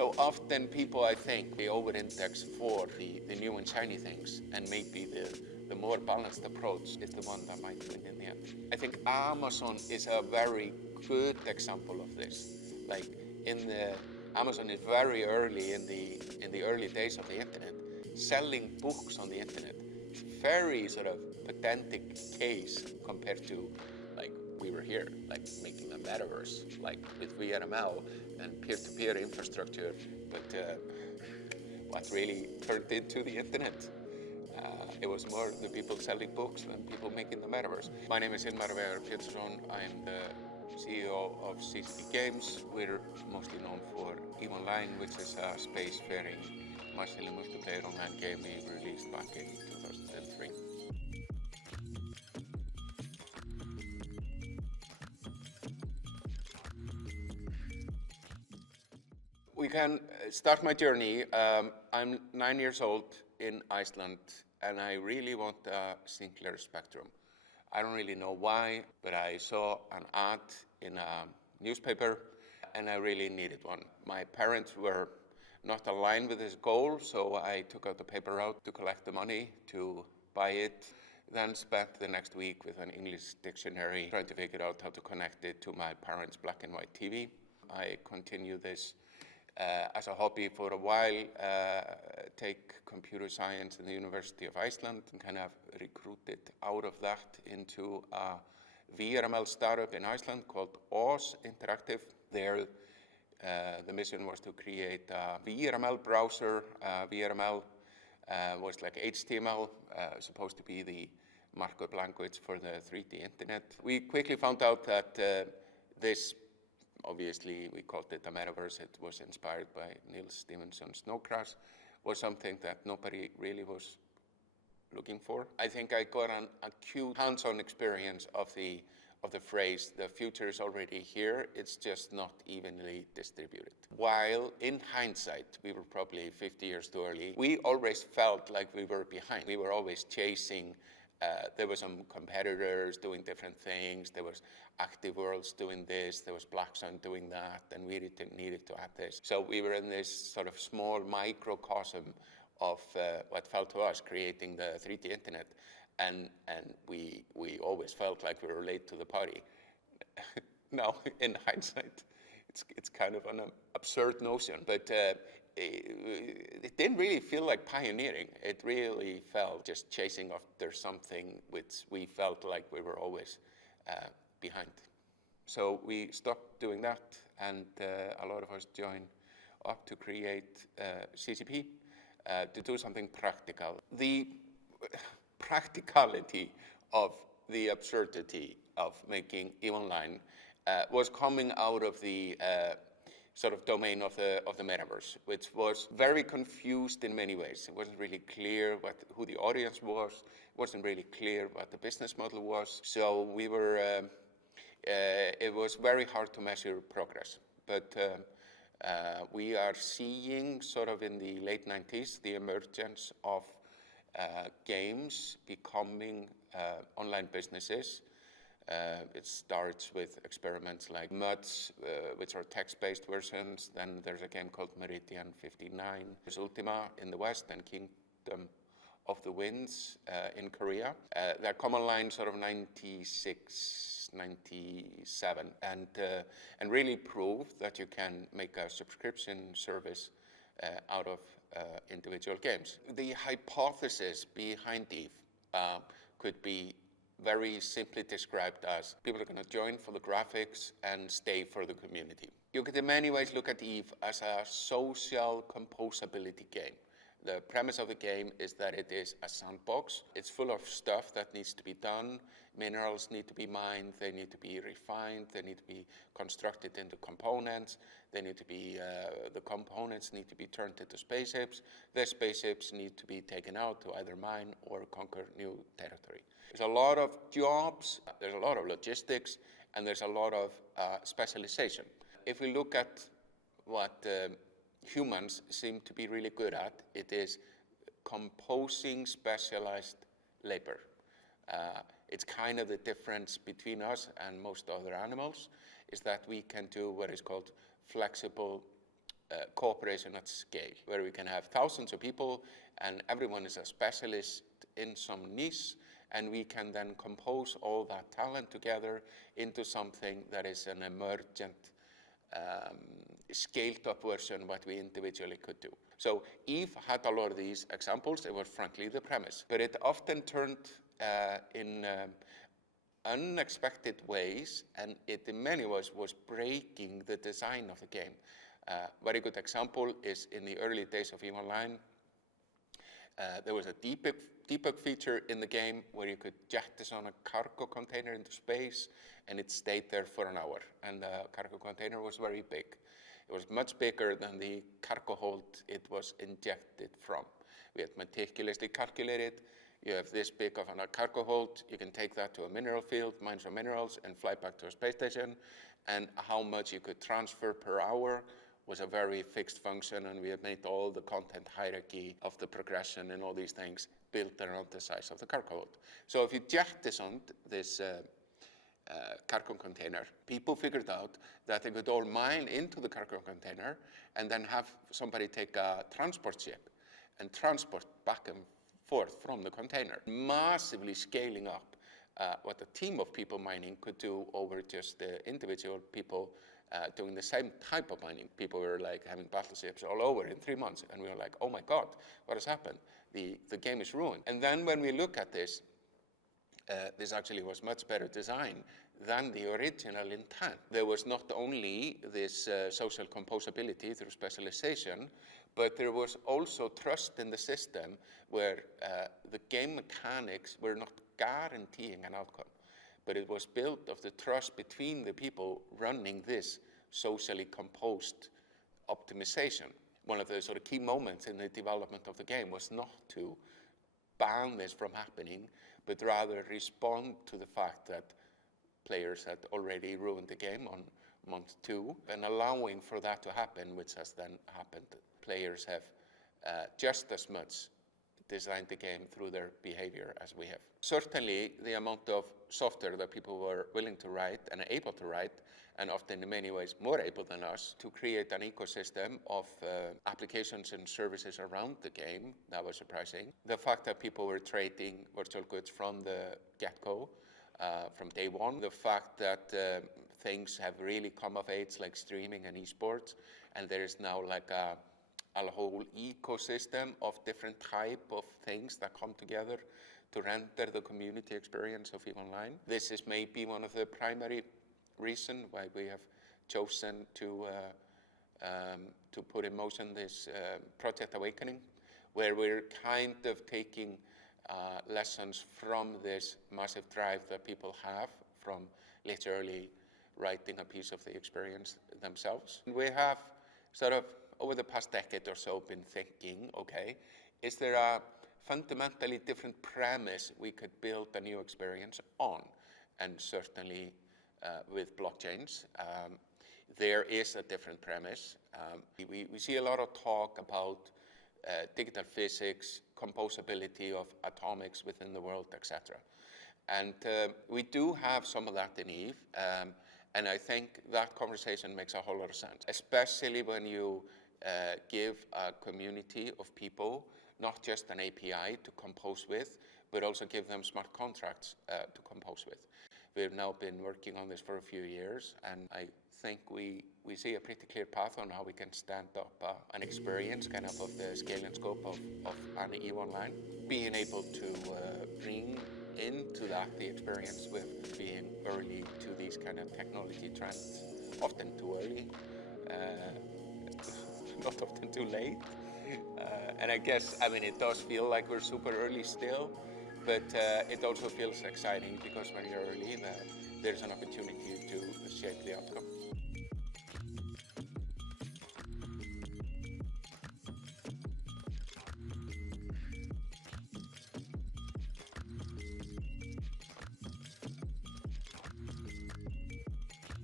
So often people, I think, they over-index for the new and shiny things, and maybe the more balanced approach is the one that might win in the end. I think Amazon is a very good example of this. Like Amazon is very early in the early days of the internet, selling books on the internet. It's a very sort of pedantic case compared to like we were here, like making a metaverse, like with VRML and peer-to-peer infrastructure, but what really turned into the internet. It was more the people selling books than people making the metaverse. My name is Hilmar Pétursson. I'm the CEO of CCP Games. We're mostly known for EVE Online, which is a space-faring massively multiplayer online game we released back in 2003. We can start my journey. I'm 9 years old in Iceland, and I really want a singular spectrum. I don't really know why, but I saw an ad in a newspaper, and I really needed one. My parents were not aligned with this goal, so I took out the paper route to collect the money to buy it. Then spent the next week with an English dictionary trying to figure out how to connect it to my parents' black and white TV. I continued this as a hobby for a while, take computer science in the University of Iceland, and kind of recruited out of that into a VRML startup in Iceland called Oz Interactive. There, the mission was to create a VRML browser. VRML was like HTML, supposed to be the markup language for the 3D internet. We quickly found out that this, obviously we called it a metaverse, it was inspired by Neil Stephenson's Snowcrash, was something that nobody really was looking for. I think I got an acute hands-on experience of the phrase, the future is already here, it's just not evenly distributed. While in hindsight, we were probably 50 years too early, we always felt like we were behind. We were always chasing. There were some competitors doing different things. There was Active Worlds doing this. There was Black Sun doing that, and we needed to add this. So we were in this sort of small microcosm of what felt to us creating the 3D internet, and we always felt like we were late to the party. Now, in hindsight, it's kind of an absurd notion, but it didn't really feel like pioneering. It really felt just chasing after something which we felt like we were always behind. So we stopped doing that, and a lot of us joined up to create CCP to do something practical. The practicality of the absurdity of making EVE Online was coming out of the sort of domain of the metaverse, which was very confused in many ways. It wasn't really clear who the audience was. It wasn't really clear what the business model was. So we were, it was very hard to measure progress. But we are seeing sort of in the late 90s, the emergence of games becoming online businesses. It starts with experiments like MUDs, which are text-based versions. Then there's a game called Meridian 59. There's Ultima in the West and Kingdom of the Winds in Korea. That come online sort of 96, 97, and really proved that you can make a subscription service out of individual games. The hypothesis behind EVE could be very simply described as people are going to join for the graphics and stay for the community. You could in many ways look at EVE as a social composability game. The premise of the game is that it is a sandbox. It's full of stuff that needs to be done. Minerals need to be mined, they need to be refined, they need to be constructed into components, they need to be, the components need to be turned into spaceships. The spaceships need to be taken out to either mine or conquer new territory. There's a lot of jobs, there's a lot of logistics, and there's a lot of specialization. If we look at what humans seem to be really good at, it is composing specialized labor. It's kind of the difference between us and most other animals, is that we can do what is called flexible cooperation at scale, where we can have thousands of people and everyone is a specialist in some niche, and we can then compose all that talent together into something that is an emergent, scaled up version of what we individually could do. So Eve had a lot of these examples. It was frankly the premise, but it often turned in unexpected ways, and it in many ways was breaking the design of the game. Very good example is in the early days of EVE Online. There was a debug feature in the game where you could jettison a cargo container into space, and it stayed there for an hour. And the cargo container was very big. It was much bigger than the cargo hold it was injected from. We had meticulously calculated. You have this big of a cargo hold, you can take that to a mineral field, mine some minerals, and fly back to a space station. And how much you could transfer per hour was a very fixed function, and we had made all the content hierarchy of the progression and all these things built around the size of the cargo hold. So if you jettisoned this cargo container, people figured out that they could all mine into the cargo container and then have somebody take a transport ship and transport back and forth from the container, massively scaling up what a team of people mining could do over just the individual people doing the same type of mining. People were like having battleships all over in 3 months, and we were like, oh my God, what has happened? The game is ruined. And then when we look at this, this actually was much better design than the original intent. There was not only this social composability through specialization, but there was also trust in the system where the game mechanics were not guaranteeing an outcome, but it was built of the trust between the people running this socially composed optimization. One of the sort of key moments in the development of the game was not to ban this from happening, but rather respond to the fact that players had already ruined the game on month 2, and allowing for that to happen, which has then happened. Players have just as much designed the game through their behavior as we have. Certainly, the amount of software that people were willing to write and able to write, and often in many ways more able than us, to create an ecosystem of applications and services around the game, that was surprising. The fact that people were trading virtual goods from the get-go, from day one. The fact that things have really come of age, like streaming and esports, and there is now like a whole ecosystem of different type of things that come together to render the community experience of EVE Online. This is maybe one of the primary reasons why we have chosen to put in motion this Project Awakening, where we're kind of taking lessons from this massive drive that people have from literally writing a piece of the experience themselves. We have sort of over the past decade or so been thinking, okay, is there a fundamentally different premise we could build a new experience on? And certainly with blockchains, there is a different premise. We see a lot of talk about digital physics, composability of atomics within the world, etc. And we do have some of that in EVE, and I think that conversation makes a whole lot of sense, especially when you give a community of people not just an API to compose with, but also give them smart contracts to compose with. We've now been working on this for a few years, and I think we see a pretty clear path on how we can stand up an experience kind of the scale and scope of an EVE Online. Being able to bring into that the experience with being early to these kind of technology trends, often too early, not often too late. And I guess, I mean, it does feel like we're super early still, but it also feels exciting because when you're early, there's an opportunity to shape the outcome.